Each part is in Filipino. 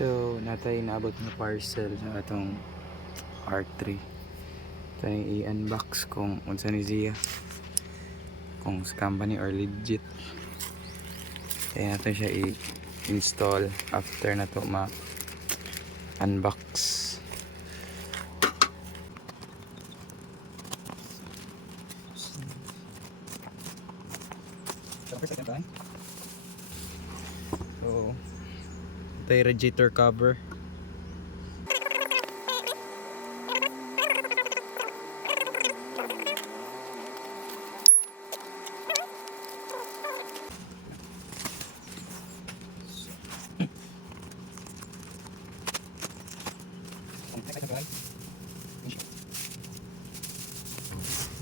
So, natay naabot ng parcel sa atong R3. Tayo i-unbox kung unsa ni Zia. Kung sa company or legit. Kaya natin siya i-install after na to ma-unbox. So, tayo radiator cover.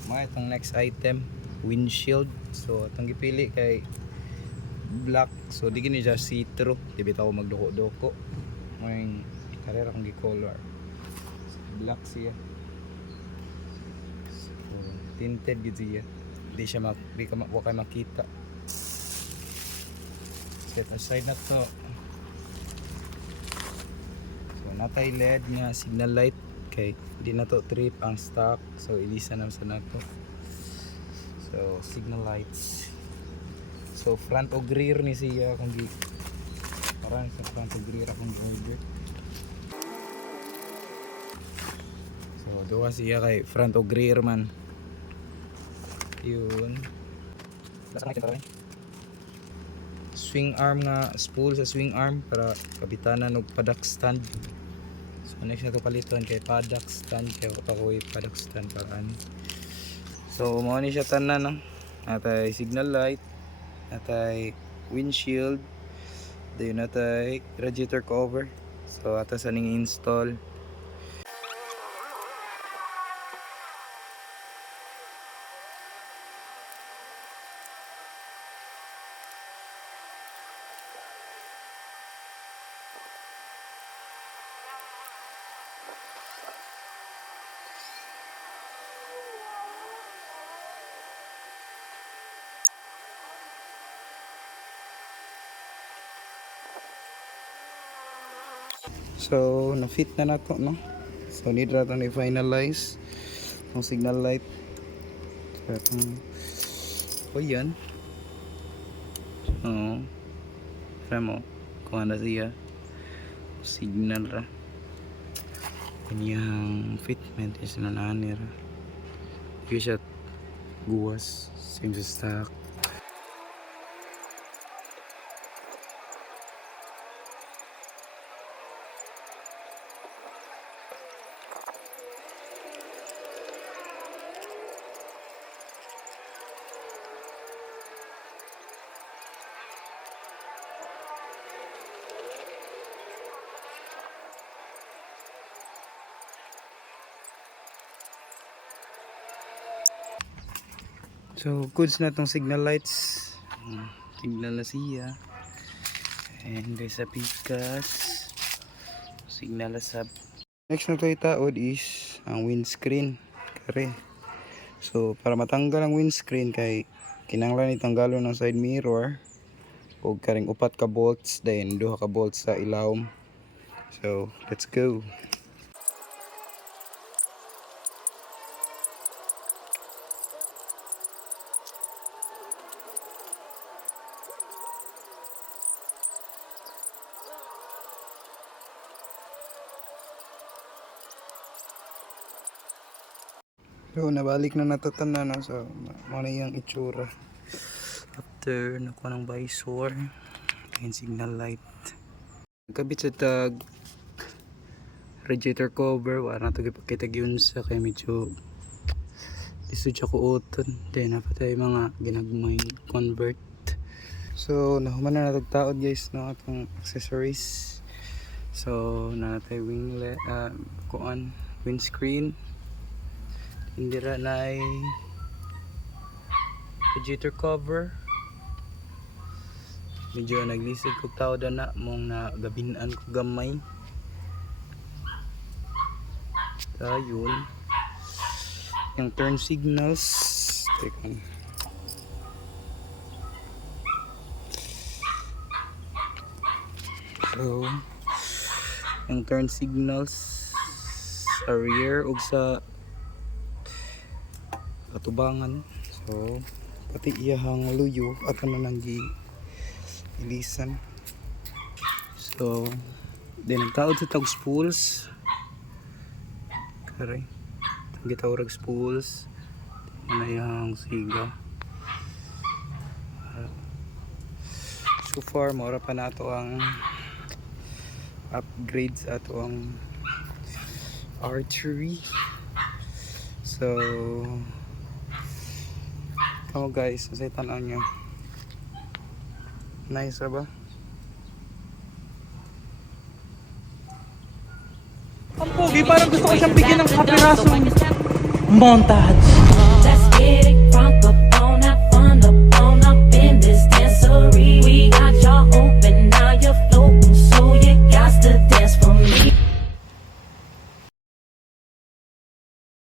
Mga itong next item, windshield. So itong gipili kay black, so di gini siya see-through, di bitaw magduko-duko. May karera kong gi-color, so, black siya. So tinted gid siya, di siya wa kay makita. Set aside na to. So natay LED nga signal light kay di na to trip ang stock, so ilisa na sa nato. So signal lights. So front o rear ni siya kung gi parang sa front o rear akong order. So duha siya kay front o rear man. Yun. Swing arm nga, spool sa swing arm para kabitanan og paddock stand. So next na to paliton kay paddock stand, kay pakoy paddock stand para ani. So mao ni siya tanan no. Natay signal light, natay windshield, then natay radiator cover. So ato sa ning install. So na-fit na nato no. So need ra tong i-finalize ang signal light. So yan. Oo. Ramo kung ano siya signal ra. Kanyang fitment is nananir. Hindi siya guwas. Same sa stock. So goods na tong signal lights. Signal na siya. And there's a pikas. Signal na sab. Next na to itaod is ang windscreen. Kare. So para matanggal ang windscreen kay kinahanglan itanggalon ng side mirror. O karing upat ka bolts, then duha ka bolts sa ilawom. So let's go. So nabalik na natatanan no? So ano yung itsura after nakuha ng visor and signal light. Nagkabit sa tag radiator cover, wala na ito ipakita yun sa kaya medyo lisod siya kuoton. Then napatay mga ginagmay convert. So nahuman na natagtaod guys no atong accessories. So natay winglet, kuan windscreen. Hindi ra na ay radiator cover. Medyo naglisod kog tao na mong na gabinan ko gamay. Ayun. Yung turn signals. Teka. So yung turn signals sa rear ug sa katubangan. So pati iyahang luyo at ano nang ilisan. So then nagtaod sa tag spools kare gitawrag spools na yung siga. So far maura pa nato ang upgrades ato ang archery. So oh guys, sa tanaw nyo, nice ba? Ang pogi, parang gusto ko siyang bigyan ng kapirasong montage. Let's get it